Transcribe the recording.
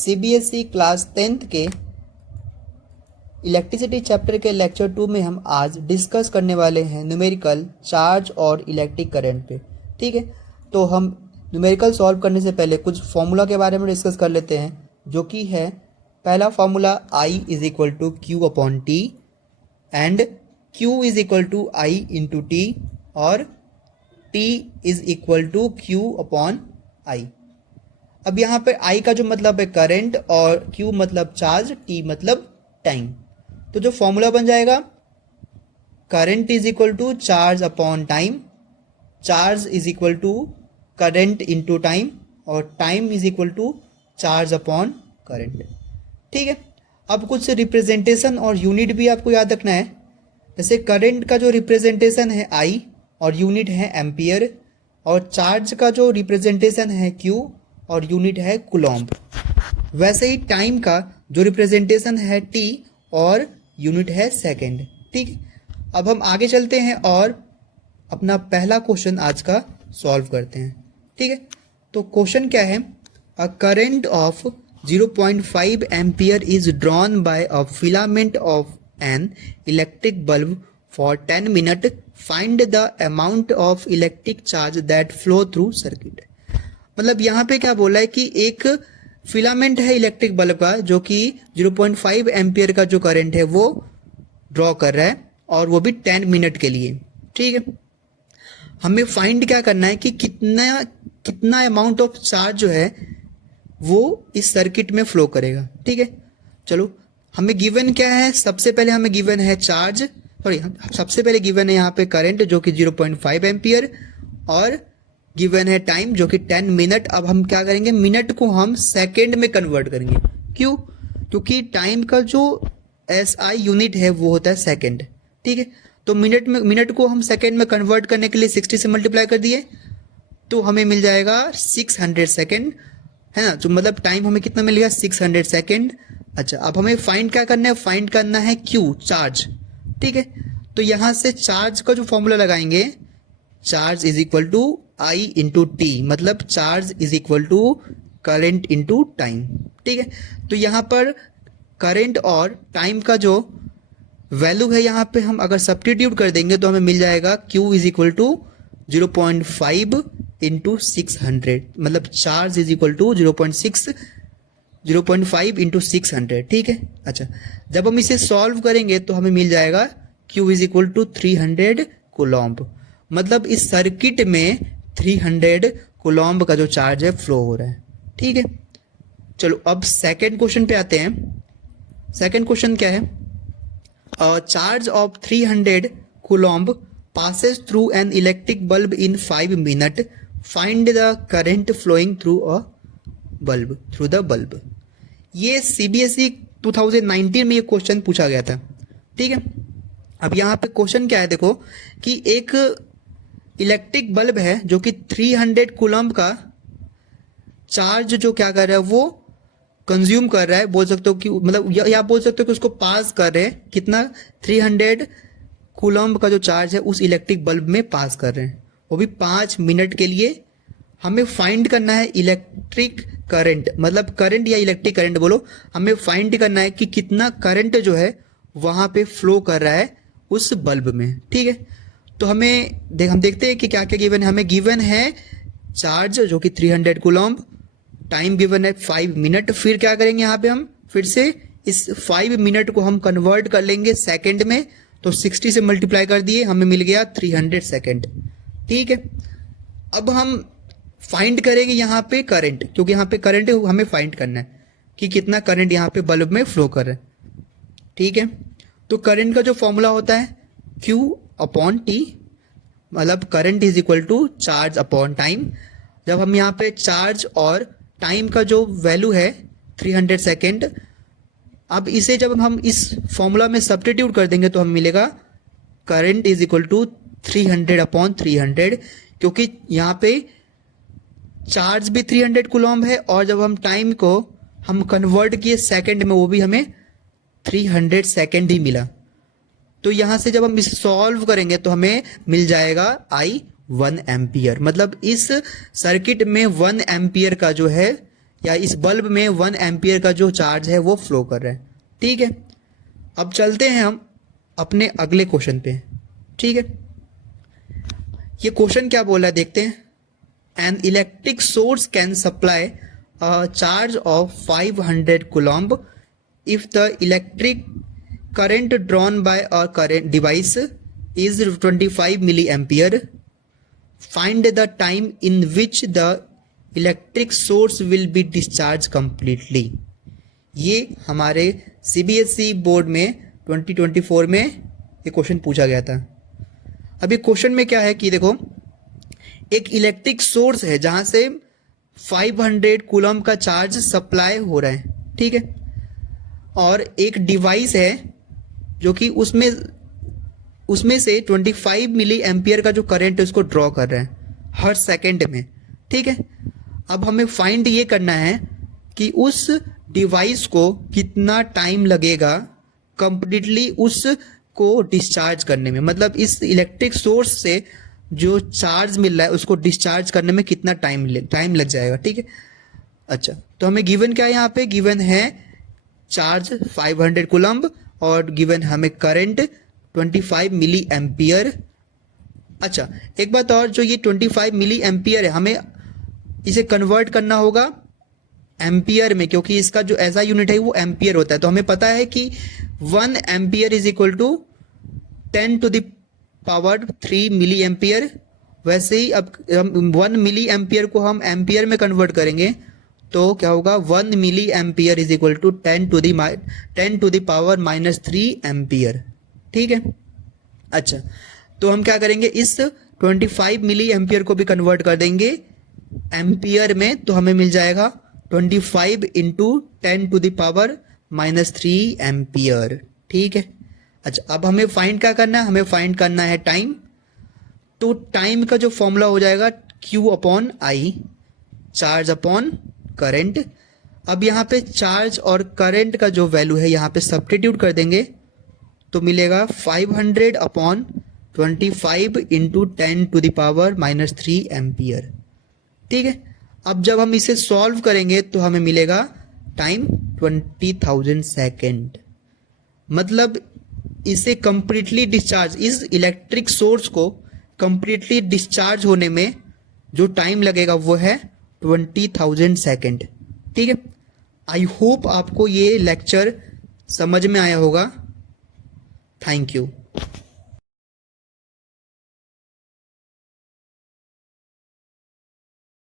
CBSE class 10th के electricity chapter के lecture 2 में हम आज डिस्कस करने वाले हैं न्यूमेरिकल चार्ज और इलेक्ट्रिक करंट पे। ठीक है, तो हम न्यूमेरिकल सॉल्व करने से पहले कुछ फॉर्मूला के बारे में डिस्कस कर लेते हैं, जो कि है पहला formula I is equal to Q upon T and Q is equal to I into T और T is equal to Q upon I। अब यहाँ पे I का जो मतलब है करंट और Q मतलब चार्ज, T मतलब टाइम। तो जो फॉर्मूला बन जाएगा current is equal to charge upon time, charge is equal to current into time और time is equal to charge upon current. ठीक है, अब कुछ रिप्रेजेंटेशन और यूनिट भी आपको याद रखना है। जैसे करंट का जो रिप्रेजेंटेशन है I और यूनिट है एम्पियर, और चार्ज का जो रिप्रेजेंटेशन है Q और यूनिट है कूलॉम्ब। वैसे ही टाइम का जो रिप्रेजेंटेशन है T और यूनिट है सेकंड। ठीक है, अब हम आगे चलते हैं और अपना पहला क्वेश्चन आज का सॉल्व करते हैं। ठीक है, तो क्वेश्चन क्या है, a current of 0.5 ampere is drawn by a filament of an electric bulb for 10 minute, find the amount of electric charge that flow through circuit. मतलब यहाँ पे क्या बोला है कि एक फिलामेंट है इलेक्ट्रिक बल्ब का, जो कि 0.5 एम्पियर का जो करंट है वो ड्रॉ कर रहा है, और वो भी 10 मिनट के लिए। ठीक है, हमें फाइंड क्या करना है कि कितना अमाउंट ऑफ चार्ज जो है वो इस सर्किट में फ्लो करेगा। ठीक है, चलो हमें गिवन क्या है, सबसे पहले हमें गिवन है चार्ज, सबसे पहले गिवन है यहाँ पे करंट जो कि 0.5 एम्पियर, और गिवन है टाइम जो कि 10 मिनट। अब हम क्या करेंगे, मिनट को हम सेकंड में कन्वर्ट करेंगे। क्यों? क्योंकि टाइम का जो SI यूनिट है वो होता है सेकंड। ठीक है, तो मिनट को हम सेकंड में कन्वर्ट करने के लिए 60 से मल्टीप्लाई कर दिए तो हमें मिल जाएगा 600 सेकंड, है ना। जो मतलब टाइम हमें कितना मिलेगा, 600 सेकंड। अच्छा, अब हमें फाइंड क्या करना है, फाइंड करना है Q, चार्ज। ठीक है, तो यहां से चार्ज का जो फॉर्मूला लगाएंगे, charge is equal to I into T, मतलब charge is equal to current into time. ठीक है, तो यहाँ पर करंट और टाइम का जो वैल्यू है यहाँ पे हम अगर सब्स्टिट्यूट कर देंगे तो हमें मिल जाएगा Q is equal to 0.5 into 600, मतलब charge is equal to 0.5 into 600। ठीक है, अच्छा जब हम इसे सॉल्व करेंगे तो हमें मिल जाएगा Q is equal to 300 coulomb, मतलब इस सर्किट में 300 कूलॉम्ब का जो चार्ज है फ्लो हो रहा है। ठीक है, चलो अब सेकंड क्वेश्चन पे आते हैं। सेकंड क्वेश्चन क्या है, charge of 300 coulomb passes through an electric bulb in 5 minutes, find the current flowing through the bulb। ये CBSE 2019 में ये क्वेश्चन पूछा गया था। ठीक है, अब यहाँ पे क्वेश्चन क्या है, देखो कि एक इलेक्ट्रिक बल्ब है जो कि 300 कूलम्ब का चार्ज जो क्या कर रहा है वो कंज्यूम कर रहा है, बोल सकते हो कि मतलब या बोल सकते हो कि उसको पास कर रहे हैं। कितना, 300 कूलम्ब का जो चार्ज है उस इलेक्ट्रिक बल्ब में पास कर रहे हैं, वो भी 5 मिनट के लिए। हमें फाइंड करना है इलेक्ट्रिक करंट, मतलब करंट या इलेक्ट्रिक करंट बोलो, हमें फाइंड करना है कि कितना करंट जो है वहां पे फ्लो कर रहा है उस बल्ब में। ठीक है, तो हम देखते हैं कि क्या क्या गिवन है। हमें गिवन है चार्ज जो कि 300 कूलॉम्ब, टाइम गिवन है 5 मिनट। फिर क्या करेंगे, यहाँ पे हम फिर से इस 5 मिनट को हम कन्वर्ट कर लेंगे सेकंड में, तो 60 से मल्टीप्लाई कर दिए, हमें मिल गया 300 सेकंड। ठीक है, अब हम फाइंड करेंगे यहाँ पे करंट, क्योंकि यहाँ पे करंट हमें फाइंड करना है कि कितना करंट यहाँ पे बल्ब में फ्लो कर रहा है। ठीक है, तो करंट का जो फॉर्मूला होता है Q अपॉन टी, मतलब current is equal to charge upon time. जब हम यहाँ पे चार्ज और टाइम का जो वैल्यू है 300 सेकेंड, अब इसे जब हम इस फॉर्मूला में सब्स्टिट्यूट कर देंगे तो हमें मिलेगा current is equal to 300 upon 300, क्योंकि यहाँ पे चार्ज भी 300 कूलॉम्ब है, और जब हम टाइम को हम कन्वर्ट किए सेकंड में वो भी हमें 300 सेकंड ही मिला। तो यहाँ से जब हम इसे सॉल्व करेंगे तो हमें मिल जाएगा I 1 एम्पियर, मतलब इस सर्किट में 1 एम्पियर का जो है या इस बल्ब में 1 एम्पियर का जो चार्ज है वो फ्लो कर रहा है। ठीक है, अब चलते हैं हम अपने अगले क्वेश्चन पे। ठीक है, ये क्वेश्चन क्या बोला है देखते हैं। An electric source can supply a charge of 500 coulomb if the electric current drawn by a current device is 25 milliampere. Find the time in which the electric source will be discharged completely. ये हमारे CBSE board में 2024 में ये question पूछा गया था। अभी question में क्या है कि देखो, एक इलेक्ट्रिक सोर्स है जहां से 500 कूलम का चार्ज सप्लाई हो रहा है। ठीक है, और एक डिवाइस है जो कि उसमें से 25 मिली एम्पियर का जो करंट है उसको ड्रॉ कर रहा है हर सेकंड में। ठीक है, अब हमें फाइंड ये करना है कि उस डिवाइस को कितना टाइम लगेगा कंप्लीटली उसको डिस्चार्ज करने में, मतलब इस इलेक्ट्रिक सोर्स से जो चार्ज मिल रहा है उसको डिस्चार्ज करने में कितना टाइम लग जाएगा। ठीक है, अच्छा तो हमें गिवन क्या है, यहाँ पे गिवन है चार्ज 500 कूलम्ब और गिवन हमें करंट 25 मिली एम्पियर। अच्छा एक बात और, जो ये 25 मिली एम्पियर है हमें इसे कन्वर्ट करना होगा एम्पियर में, क्योंकि इसका जो ऐसा यूनिट है वो एम्पियर होता है। तो हमें पता है कि 1 ampere is equal to 10 to the power 3 milliampere. वैसे ही अब हम 1 मिली एम्पियर को हम एम्पियर में कन्वर्ट करेंगे तो क्या होगा, 1 milliampere is equal to 10 to the power -3 ampere. ठीक है, अच्छा तो हम क्या करेंगे, इस 25 मिली एम्पियर को भी कन्वर्ट कर देंगे एम्पियर में, तो हमें मिल जाएगा 25 into 10 to the power -3 ampere. ठीक है, अच्छा अब हमें फाइंड क्या करना है, हमें फाइंड करना है टाइम। तो टाइम का जो फॉर्मूला हो जाएगा Q/I, चार्ज अपॉन करंट। अब यहाँ पे चार्ज और करंट का जो वैल्यू है यहाँ पे सब्स्टिट्यूट कर देंगे तो मिलेगा 500 upon 25 into 10 to the power -3 ampere. ठीक है, अब जब हम इसे सॉल्व करेंगे तो हमें मिलेगा टाइम 20,000 सेकेंड। मतलब इसे कंप्लीटली डिस्चार्ज, इस इलेक्ट्रिक सोर्स को कंप्लीटली डिस्चार्ज होने में जो टाइम लगेगा वो है 20,000 सेकेंड। ठीक है, आई होप आपको ये लेक्चर समझ में आया होगा। Thank you.